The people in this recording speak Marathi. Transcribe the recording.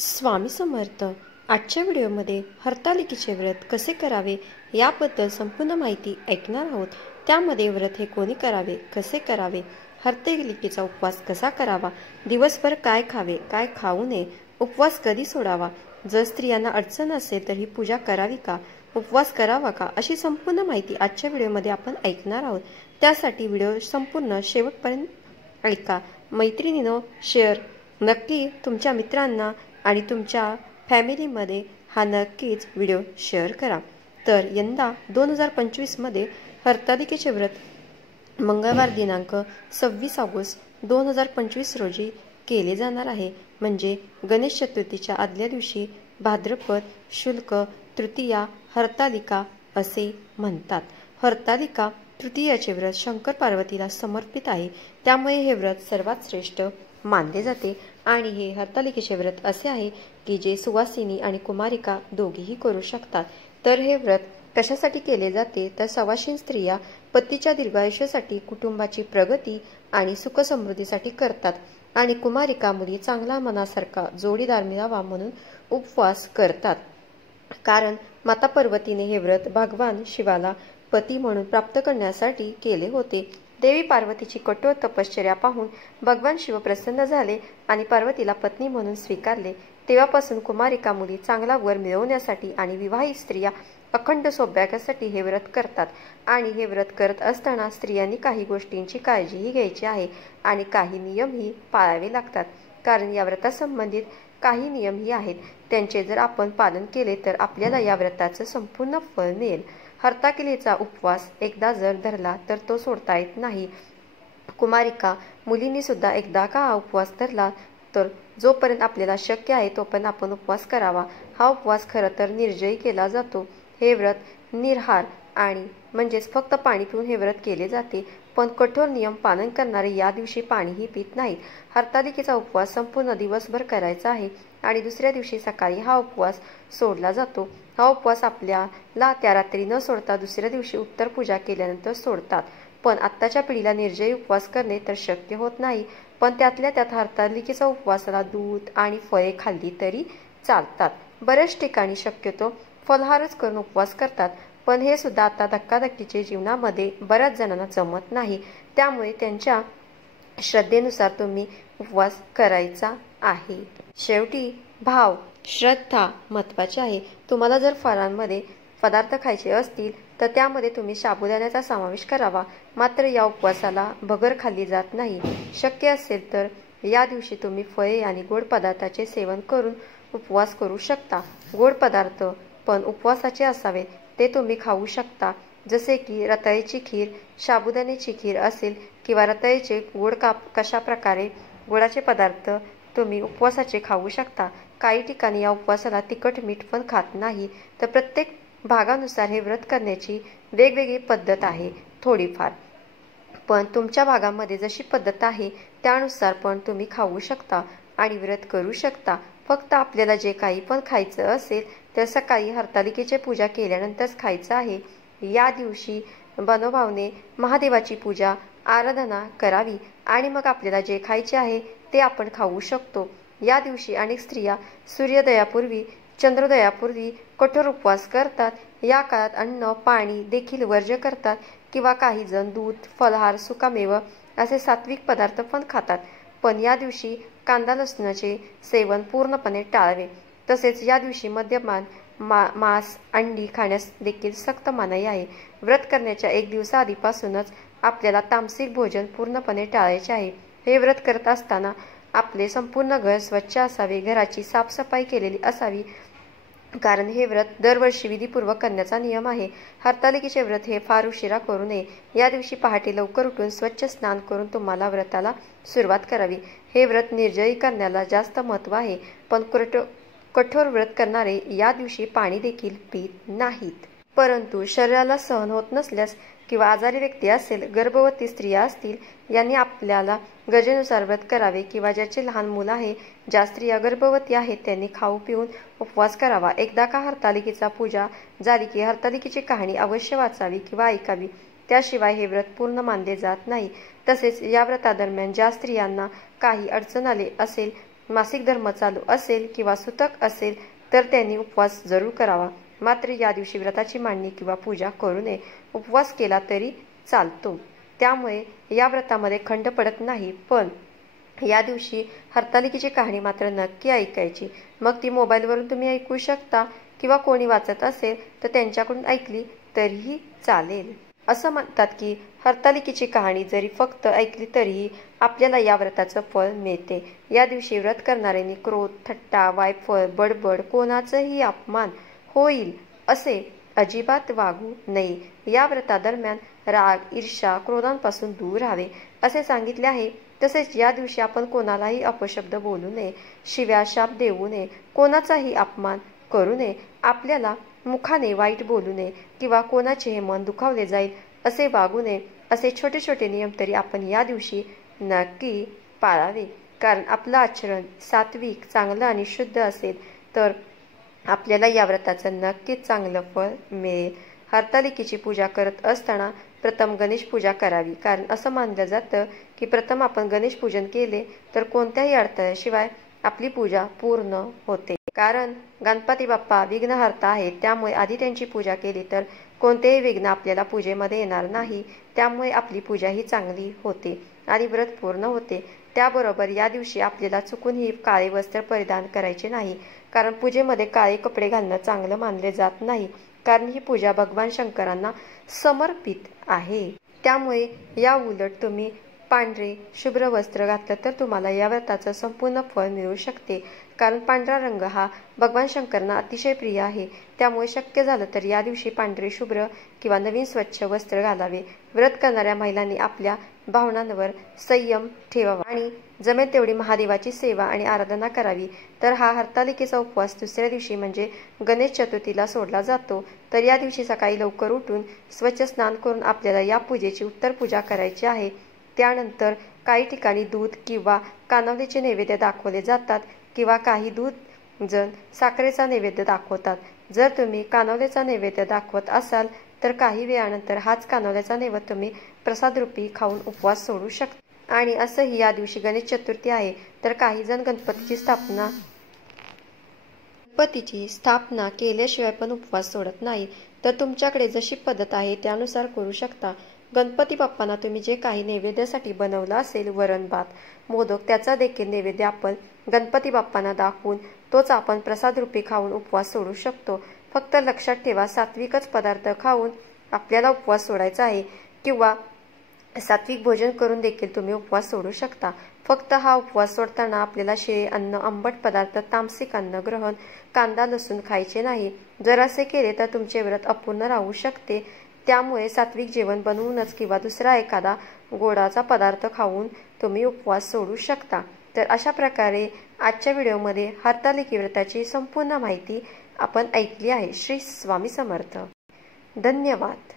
स्वामी समर्थ. आजच्या व्हिडिओमध्ये हरतालिकेचे व्रत कसे करावे याबद्दल संपूर्ण माहिती ऐकणार आहोत. त्यामध्ये व्रत हे कोणी करावे, कसे करावे, हरतालिकेचा उपवास कसा करावा, दिवसभर काय खावे, काय खाऊ नये, उपवास कधी सोडावा, जर स्त्रियांना अडचण असेल तर ही पूजा करावी का, उपवास करावा का, अशी संपूर्ण माहिती आजच्या व्हिडिओमध्ये आपण ऐकणार आहोत. त्यासाठी व्हिडिओ संपूर्ण शेवटपर्यंत ऐका. मैत्रिणींनो, शेअर नक्की तुमच्या मित्रांना आणि तुमच्या फॅमिलीमध्ये हा नक्कीच व्हिडिओ शेअर करा. तर यंदा 2025 मध्ये हरतालिकेचे व्रत मंगळवार दिनांक 26 ऑगस्ट 2025 रोजी केले जाणार आहे. म्हणजे गणेश चतुर्थीच्या आदल्या दिवशी भाद्रपद शुल्क तृतीया हरतालिका असे म्हणतात. हरतालिका तृतीयाचे व्रत शंकर पार्वतीला समर्पित आहे, त्यामुळे हे व्रत सर्वात श्रेष्ठ मानले जाते. आणि हे हरतालिकेचे व्रत असे आहे की जे सुवासिनी आणि कुमारिका दोघीही करू शकतात. तर हे व्रत कशासाठी केले जाते तर सवाशीण स्त्रिया पतीच्या दीर्घायुष्यासाठी, कुटुंबाची प्रगती आणि सुख समृद्धीसाठी करतात. आणि कुमारिका मुली चांगला मनासारखा जोडीदार मिळावा म्हणून उपवास करतात. कारण माता पार्वतीने हे व्रत भगवान शिवाला पती म्हणून प्राप्त करण्यासाठी केले होते. देवी पार्वतीची कठोर तपश्चर्या पाहून भगवान शिव प्रसन्न झाले आणि पार्वतीला पत्नी म्हणून स्वीकारले. तेव्हापासून कुमारिका मुली चांगला वर मिळवण्यासाठी आणि विवाहित स्त्रिया अखंड सौभाग्यासाठी हे व्रत करतात. आणि हे व्रत करत असताना स्त्रियांनी काही गोष्टींची काळजीही घ्यायची आहे आणि काही नियमही पाळावे लागतात. कारण या व्रतासंबंधित काही नियमही आहेत, त्यांचे जर आपण पालन केले तर आपल्याला या व्रताचं संपूर्ण फळ मिळेल. हरतालिकेचा उपवास एकदा जर धरला तर तो सोडता येत नाही. कुमारिका मुलींनी सुद्धा एकदा का हा उपवास धरला तर जोपर्यंत आपल्याला शक्य आहे तोपर्यंत आपण उपवास करावा. हा उपवास खरं तर निर्जयी केला जातो. हे व्रत निराहार आणि म्हणजेच फक्त पाणी पिऊन हे व्रत केले जाते. पण कठोर नियम पालन करणारे या दिवशी पाणीही पित नाहीत. हरतालिकेचा उपवास संपूर्ण दिवसभर करायचा आहे आणि दुसऱ्या दिवशी सकाळी हा उपवास सोडला जातो. हा उपवास आपल्याला त्या रात्री न सोडता दुसऱ्या दिवशी उत्तर पूजा केल्यानंतर सोडतात. पण आत्ताच्या पिढीला निर्जयी उपवास करणे तर शक्य होत नाही. पण त्यातल्या त्यात हरतालिकेचा उपवासाला दूध आणि फळे खाल्ली तरी चालतात. बऱ्याच ठिकाणी शक्यतो फलाहारच करून उपवास करतात. पण हे सुद्धा आता धक्काधक्कीचे जीवनामध्ये बऱ्याच जणांना जमत नाही. त्यामुळे त्यांच्या श्रद्धेनुसार तुम्ही उपवास करायचा आहे. शेवटी भाव श्रद्धा महत्त्वाची आहे. तुम्हाला जर फळांमध्ये पदार्थ खायचे असतील तर त्यामध्ये तुम्ही साबुदाण्याचा समावेश करावा. मात्र या उपवासाला भगर खाल्ली जात नाही. शक्य असेल तर या दिवशी तुम्ही फळे आणि गोड पदार्थाचे सेवन करून उपवास करू शकता. गोड पदार्थ पण उपवासाचे असावे ते तुम्ही खाऊ शकता. जसे की रताळीची खीर, साबुदाण्याची खीर असेल किंवा रताळीचे गोड कशा प्रकारे गोडाचे पदार्थ तुम्ही उपवासाचे खाऊ शकता. काही ठिकाणी या उपवासाला तिखट मीठ पण खात नाही. तर प्रत्येक भागानुसार हे व्रत करण्याची वेगवेगळी पद्धत आहे थोडीफार. पण तुमच्या भागामध्ये जशी पद्धत आहे त्यानुसार पण तुम्ही खाऊ शकता आणि व्रत करू शकता. फक्त आपल्याला जे काही पण खायचं असेल तर सकाळी हरतालिकेची पूजा केल्यानंतरच खायचं आहे. या दिवशी मनोभावने महादेवाची पूजा आराधना करावी आणि मग आपल्याला जे खायचे आहे ते आपण खाऊ शकतो. या दिवशी अनेक स्त्रिया सूर्योदयापूर्वी चंद्रोदयापूर्वी कठोर उपवास करतात. या काळात अन्न पाणी देखील वर्ज्य करतात किंवा काही जण दूध, फलाहार, सुकामेवा असे सात्विक पदार्थ पण खातात. पण या दिवशी कांदा लसणाचे सेवन पूर्णपणे टाळावे. तसेच या दिवशी मद्यपान, मांस, अंडी खाण्यास देखील सक्त मनाई आहे. व्रत करण्याच्या एक दिवसाआधीपासूनच आपल्याला तामसिक भोजन पूर्णपणे टाळायचे आहे. हे व्रत करत असताना आपले संपूर्ण घर स्वच्छ असावे, घराची साफसफाई केलेली असावी. कारण हे व्रत दरवर्षी विधीपूर्वक करण्याचा नियम आहे. हरतालिकेचे व्रत हे फार उशिरा करू नये. या दिवशी पहाटे लवकर उठून स्वच्छ स्नान करून तुम्हाला व्रताला सुरुवात करावी. हे व्रत निर्जयी करण्याला जास्त महत्त्व आहे. पण कठोर व्रत करणारे या दिवशी पाणी देखील पित नाहीत. परंतु शरीराला सहन होत नसल्यास किंवा आजारी व्यक्ती असेल, गर्भवती स्त्रिया असतील, यांनी आपल्याला गरजेनुसार व्रत करावे. किंवा ज्याचे लहान मुलं आहे, ज्या स्त्रिया गर्भवती आहेत त्यांनी खाऊ पिऊन उपवास करावा. एकदा का हरतालिकेचा पूजा झाली की हरतालिकेची कहाणी अवश्य वाचावी किंवा ऐकावी. त्याशिवाय हे व्रत पूर्ण मानले जात नाही. तसेच या व्रतादरम्यान ज्या स्त्रियांना काही अडचण आली असेल मासिक धर्म चालू असेल किंवा सुतक असेल तर त्यांनी उपवास जरूर करावा। मात्र या दिवशी व्रताची मांडणी किंवा पूजा करू नये। उपवास केला तरी चालतो, त्यामुळे या व्रतामध्ये खंड पडत नाही। पण या दिवशी हरतालिकेची कहाणी मात्र नक्की ऐकायची। मग ती मोबाईलवरून तुम्ही ऐकू शकता किंवा कोणी वाचत असेल तर त्यांच्याकडून ऐकली तरीही चालेल। असं म्हणतात की हरतालिकेची कहाणी जरी फक्त ऐकली तरीही आपल्याला या व्रताचं फळ मिळते। या दिवशी व्रत करणाऱ्यांनी क्रोध, थट्टा, वायफळ, बडबड, कोणाचाही अपमान होईल असे अजिबात वागू नये। या व्रतादरम्यान राग, ईर्ष्या, क्रोधांपासून दूर राहावे असे सांगितले आहे। तसेच या दिवशी आपण कोणालाही अपशब्द बोलू नये, शिव्या, शाप देऊ नये, कोणाचाही अपमान करू नये, आपल्याला मुखाने वाईट बोलू नये किंवा कोणाचेही मन दुखावले जाईल असे वागू नये। असे छोटे छोटे नियम तरी आपण या दिवशी नक्की पाळावे, कारण आपलं आचरण सात्विक, चांगलं आणि शुद्ध असेल तर आपल्याला या व्रताचं नक्कीच चांगलं फळ मिळेल। हरतालिकेची पूजा करत असताना प्रथम गणेश पूजा करावी, कारण असं मानलं जातं की प्रथम आपण गणेश पूजन केले तर कोणत्याही अडथळ्याशिवाय आपली पूजा पूर्ण होते। कारण गणपती बाप्पा विघ्नहर्ता आहेत, त्यामुळे आधी त्यांची पूजा केली तर कोणतेही विघ्न आपल्याला पूजेमध्ये येणार नाही, त्यामुळे आपली पूजा ही चांगली होते आणि व्रत पूर्ण होते। त्याबरोबर या दिवशी आपल्याला चुकूनही काळे वस्त्र परिधान करायचे नाही, कारण पूजेमध्ये काळे कपडे घालणं चांगलं मानले जात नाही, कारण ही पूजा भगवान शंकरांना समर्पित आहे। त्यामुळे या उलट तुम्ही पांढरे शुभ्र वस्त्र घातलं तर तुम्हाला या व्रताचं संपूर्ण फळ मिळू शकते, कारण पांढरा रंग हा भगवान शंकरांना अतिशय प्रिय आहे। त्यामुळे शक्य झालं तर या दिवशी पांढरे शुभ्र किंवा नवीन स्वच्छ वस्त्र घालावे। व्रत करणाऱ्या महिलांनी आपल्या भावनांवर संयम ठेवावा आणि जमेल तेवढी महादेवाची सेवा आणि आराधना करावी। तर हा हरतालिकेचा उपवास दुसऱ्या दिवशी म्हणजे गणेश चतुर्थीला सोडला जातो। तर या दिवशी सकाळी लवकर उठून स्वच्छ स्नान करून आपल्याला या पूजेची उत्तर पूजा करायची आहे। त्यानंतर काही ठिकाणी दूध किंवा कानवलेचे नैवेद्य दाखवले जातात किंवा काही दूध जण साखरेचा नैवेद्य दाखवतात। जर तुम्ही कानवलेचा नैवेद्य दाखवत असाल तर काही वेळानंतर हाच कानवल्याचा नैवेद्य तुम्ही प्रसाद रूपी खाऊन उपवास सोडू शकता। आणि असंही या दिवशी गणेश चतुर्थी आहे, तर काही जण गणपतीची स्थापना केल्याशिवाय पण उपवास सोडत नाही। तर तुमच्याकडे जशी पद्धत आहे त्यानुसार करू शकता। गणपती बाप्पांना तुम्ही जे काही नैवेद्यासाठी बनवलं असेल, वरण, भात, मोदक, त्याचा देखील नैवेद्य आपण गणपती बाप्पांना दाखवून तोच आपण प्रसाद रूपी खाऊन उपवास सोडू शकतो। फक्त लक्षात ठेवा, सात्विकच पदार्थ खाऊन आपल्याला उपवास सोडायचा आहे किंवा सात्विक भोजन करून देखील तुम्ही उपवास सोडू शकता। फक्त हा उपवास सोडताना आपल्याला शिळे अन्न, आंबट पदार्थ, तामसिक अन्न ग्रहण, कांदा, लसूण खायचे नाही। जर असे केले तर तुमचे व्रत अपूर्ण राहू शकते। त्यामुळे सात्विक जेवण बनवूनच किंवा दुसरा एखादा गोडाचा पदार्थ खाऊन तुम्ही उपवास सोडू शकता। तर अशा प्रकारे आजच्या व्हिडिओमध्ये हरतालिका व्रताची संपूर्ण माहिती आपण ऐकली आहे। श्री स्वामी समर्थ। धन्यवाद।